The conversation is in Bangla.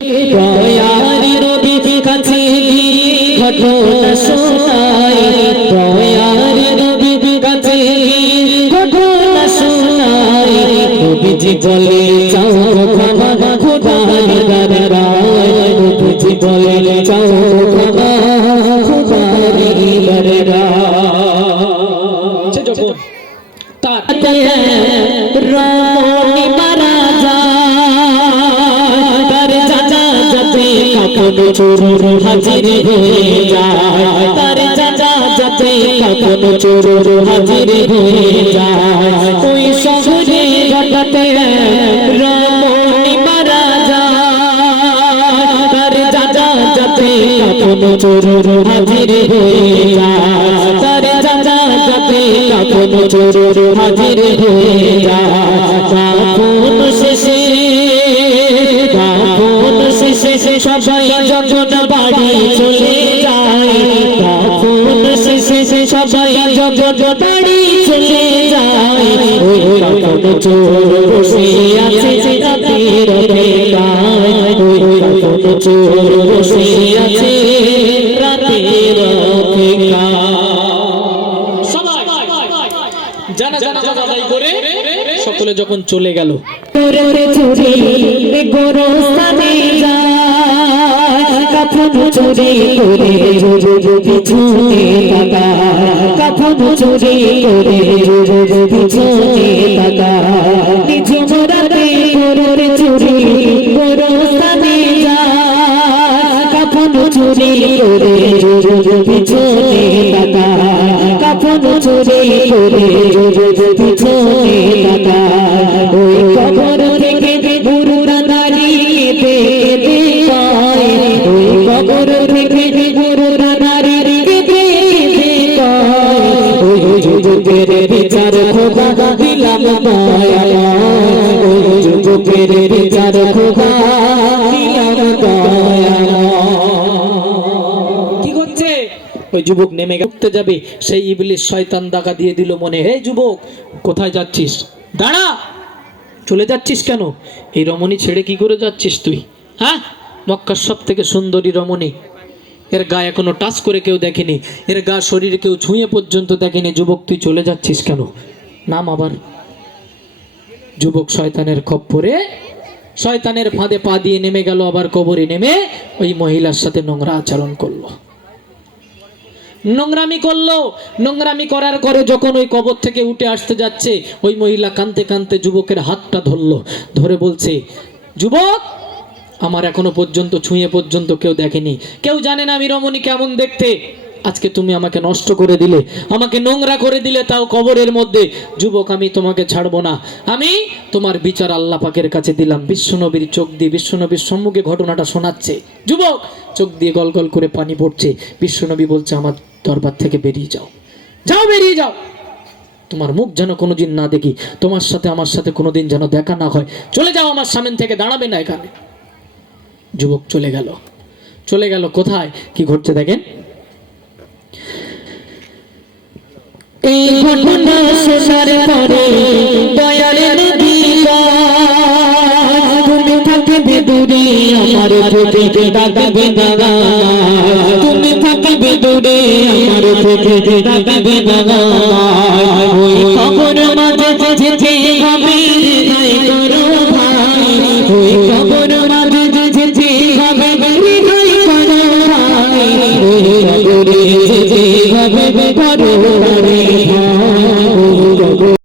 দয়ারি নদী কাছে ঘটনা শোনাই, দয়ারি নদী কাছে ঘটনা শোনাই। নবীজি বলে চাও ক্ষমা খোদার দরবারে, নবীজি বলে চাও ক্ষমা খোদার দরবারে। যখন তার রমণী মারা কাপন চোর হাজির হয়ে যায়, তার চাচা যাতে কাপন চোর হাজির হয়ে যায়। ওই শহরে ঘটাতে রমণী মারা যায়, তার চাচা যাতে কাপন চোর হাজির হয়ে যায়, তার চাচা যাতে কাপন চোর হাজির হয়ে যায়। কাপন শেষে সবাই যখন বাড়ি চলে যায়, তখন শেষে সবাই যখন বাড়ি চলে যায়। ওই কাপন চোর বসে আছে রাতের অপেক্ষায়, ওই কাপন চোর বসে আছে রাতের অপেক্ষায়। সবাই জানাজা আদায় করে সকলে যখন চলে গেল, চুরি গোরস্থানে কাপন চুরি করে পিছনে তাকায়, কাপন চুরি করে পিছনে তাকায়। নিজ মরাতে গোরের চুরি গোরস্থানে যায়, কাপন চুরি করে পিছনে তাকায়, কাপন চুরি করে পিছনে তাকায়। ওই কবর থেকে গুরুরা দাঁড়িয়ে দেখে পায়, ওই কবর থেকে গুরুরা দাঁড়িয়ে দেখে পায়। ওই যুবকের বিচার খোদা দিলাম দয়াময়, ওই যুবকের বিচার খোদা দিলাম দয়াময়। কি করছে ওই যুবক? নেমে উঠতে যাবে, সেই ইবলিস শয়তান দাগা দিয়ে দিল মনে, হে যুবক কোথায় যাচ্ছিস? দাঁড়া, চলে যাচ্ছিস কেন? এই রমণী ছেড়ে কি করে যাচ্ছিস তুই? হ্যাঁ, মক্কার সব থেকে সুন্দরী রমণী, এর গা এখনো টাচ করে কেউ দেখেনি, এর গা শরীরে কেউ ছুঁয়ে পর্যন্ত দেখেনি। যুবক তুই চলে যাচ্ছিস কেন? নাম। আবার যুবক শয়তানের খপ্পরে, শয়তানের ফাঁদে পা দিয়ে নেমে গেল। আবার কবরে নেমে ওই মহিলার সাথে নোংরা আচরণ করলো, নোংরামি করলো। নোংরামি করার পরে যখন ওই কবর থেকে উঠে আসতে যাচ্ছে, ওই মহিলা কাঁদতে কাঁদতে যুবকের হাতটা ধরলো, ধরে বলছে, যুবক আমার এখনো পর্যন্ত ছুঁয়ে পর্যন্ত কেউ দেখেনি, কেউ জানে না আমি রমণী কেমন দেখতে। আজকে তুমি আমাকে নষ্ট করে দিলে, আমাকে নোংরা করে দিলে, তাও কবরের মধ্যে। যুবক আমি তোমাকে ছাড়বো না, আমি তোমার বিচার আল্লাহ পাকের কাছে দিলাম। বিশ্বনবীর চোখ দিয়ে বিশ্বনবীর সম্মুখে ঘটনাটা শোনাচ্ছে। যুবক চোখ দিয়ে গল গল করে পানি পড়ছে। বিশ্বনবী বলছে, আমার দরবার থেকে বেরিয়ে যাও, যাও বেরিয়ে যাও, তোমার মুখ যেন কোনোদিন না দেখি, তোমার সাথে আমার সাথে কোনোদিন যেন দেখা না হয়, চলে যাও, আমার সামনে থেকে দাঁড়াবে না এখানে। যুবক চলে গেল। চলে গেল কোথায়? কি ঘটছে দেখেন। এই ঘটনা শোনার পরে দয়ার নবী তুমি থাকবে দূরে, আমার থেকে ডাকবে না, তুমি থাকবে দূরে, আমার থেকে ডাকবে না। ওই কবর মাঝে যেতে হবে হৃদয় করো ভাই, ওই কবর মাঝে যেতে হবে হৃদয় করো ভাই, ওই কবরে